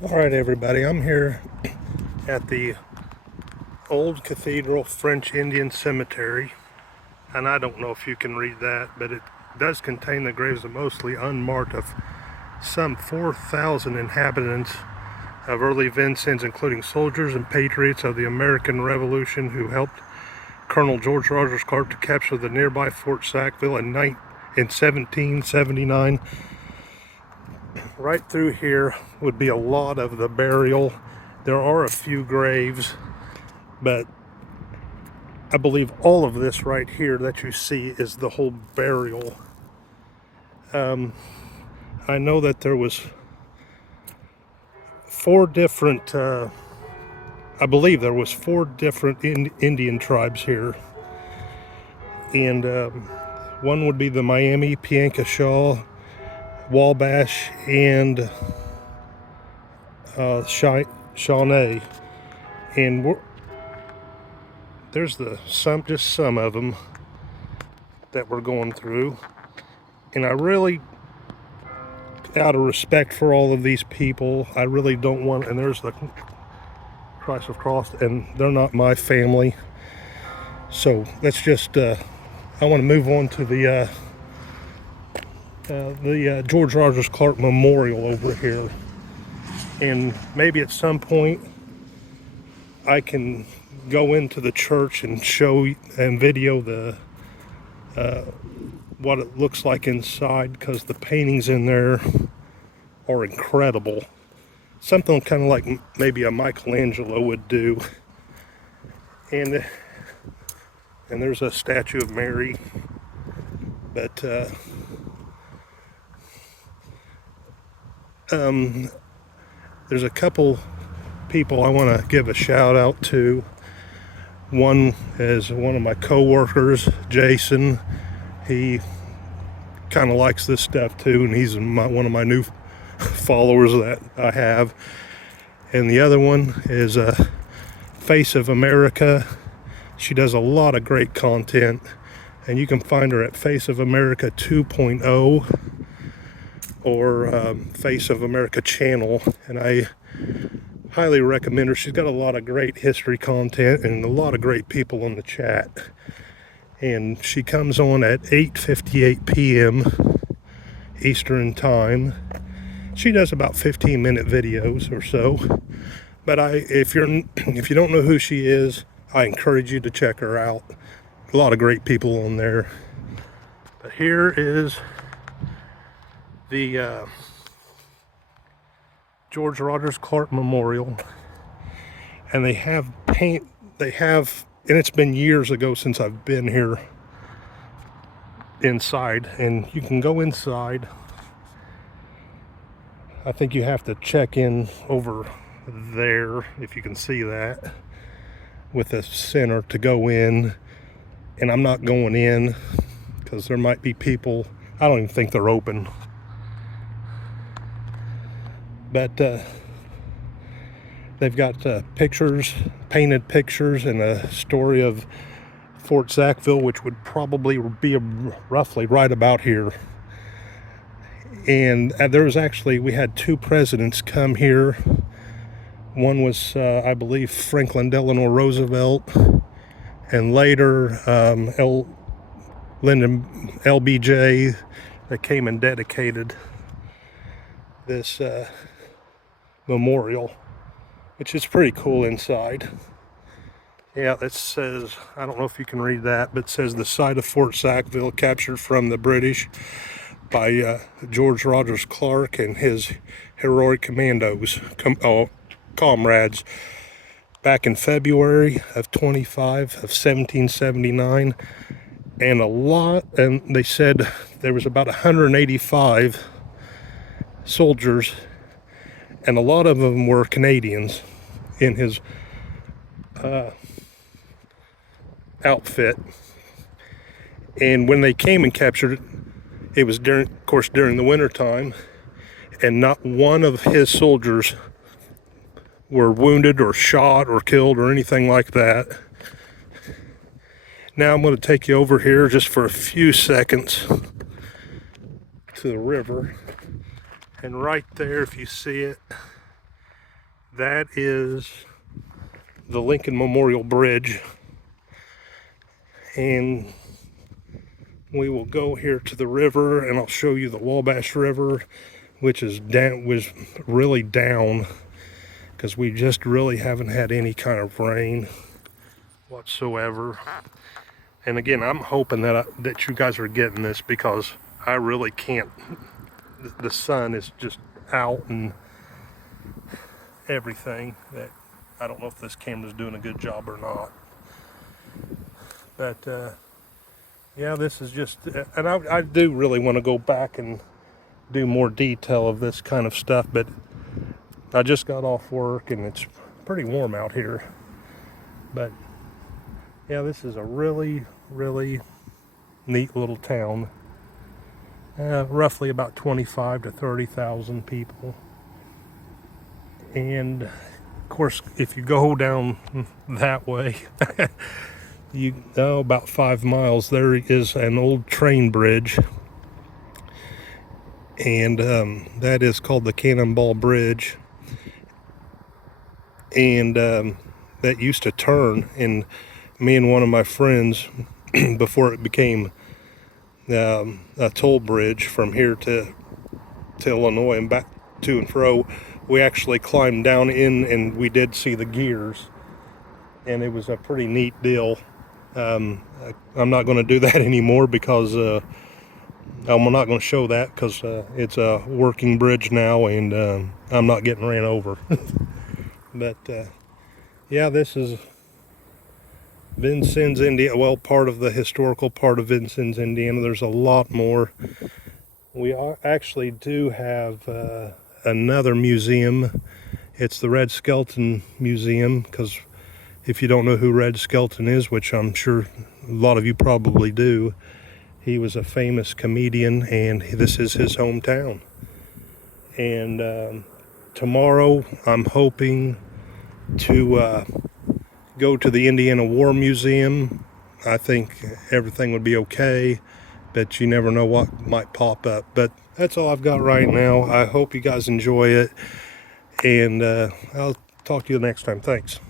All right, everybody, I'm here at the Old Cathedral French Indian Cemetery, and I don't know if you can read that, but it does contain the graves of mostly unmarked of some 4,000 inhabitants of early Vincennes, including soldiers and patriots of the American Revolution who helped Colonel George Rogers Clark to capture the nearby Fort Sackville in 1779. Right through here would be a lot of the burial. There are a few graves, but I believe all of this right here that you see is the whole burial. I know that there was four different, I believe there was four different Indian tribes here. And one would be the Miami, Piankashaw, Wabash, and Shawnee. And there's just some of them that we're going through. And I really, out of respect for all of these people, I really don't want, and there's the Christ of Cross, and they're not my family. So let's just, I want to move on to the George Rogers Clark Memorial over here. And maybe at some point I can go into the church and show and video the what it looks like inside, because the paintings in there are incredible. Something kind of like maybe a Michelangelo would do. And there's a statue of Mary. But there's a couple people I want to give a shout out to. One is one of my co-workers, Jason. He kind of likes this stuff too, and he's one of my new followers that I have. And the other one is Face of America. She does a lot of great content, and you can find her at Face of America 2.0 or Face of America channel, and I highly recommend her. She's got a lot of great history content and a lot of great people on the chat. And she comes on at 8:58 p.m. Eastern time. She does about 15-minute videos or so. But if you don't know who she is, I encourage you to check her out. A lot of great people on there. But here is the George Rogers Clark Memorial, and they have and it's been years ago since I've been here inside, and you can go inside. I think you have to check in over there, if you can see that, with the center to go in, and I'm not going in because there might be people. I don't even think they're open. But they've got pictures, painted pictures, and a story of Fort Sackville, which would probably be roughly right about here. And we had two presidents come here. One was, I believe, Franklin Delano Roosevelt, and later Lyndon LBJ, that came and dedicated this memorial, which is pretty cool inside. Yeah, that says, I don't know if you can read that, but it says the site of Fort Sackville captured from the British by George Rogers Clark and his heroic comrades back in February of 1779. And they said there was about 185 soldiers, and a lot of them were Canadians in his outfit. And when they came and captured it, it was during the winter time, and not one of his soldiers were wounded or shot or killed or anything like that. Now I'm going to take you over here just for a few seconds to the river. And right there, if you see it, that is the Lincoln Memorial Bridge. And we will go here to the river, and I'll show you the Wabash River, which is down, was really down, because we just really haven't had any kind of rain whatsoever. And again, I'm hoping that that you guys are getting this, because I really can't. The sun is just out and everything. That I don't know if this camera's doing a good job or not. But yeah, this is just, and I do really want to go back and do more detail of this kind of stuff, but I just got off work and it's pretty warm out here. But yeah, this is a really, really neat little town. Roughly about 25 to 30,000 people. And of course, if you go down that way, you know, about 5 miles, there is an old train bridge. And that is called the Cannonball Bridge. And that used to turn, and me and one of my friends, before it became a toll bridge from here to Illinois and back to and fro, we actually climbed down in, and we did see the gears, and it was a pretty neat deal. I'm not going to do that anymore, because I'm not going to show that, because it's a working bridge now, and I'm not getting ran over. But yeah, this is Vincennes, Indiana. Well, part of the historical part of Vincennes, Indiana. There's a lot more. We actually do have another museum. It's the Red Skelton Museum, because if you don't know who Red Skelton is, which I'm sure a lot of you probably do, he was a famous comedian, and this is his hometown. And tomorrow I'm hoping to go to the Indiana War Museum. I think everything would be okay, but you never know what might pop up. But that's all I've got right now. I hope you guys enjoy it, and I'll talk to you next time. Thanks.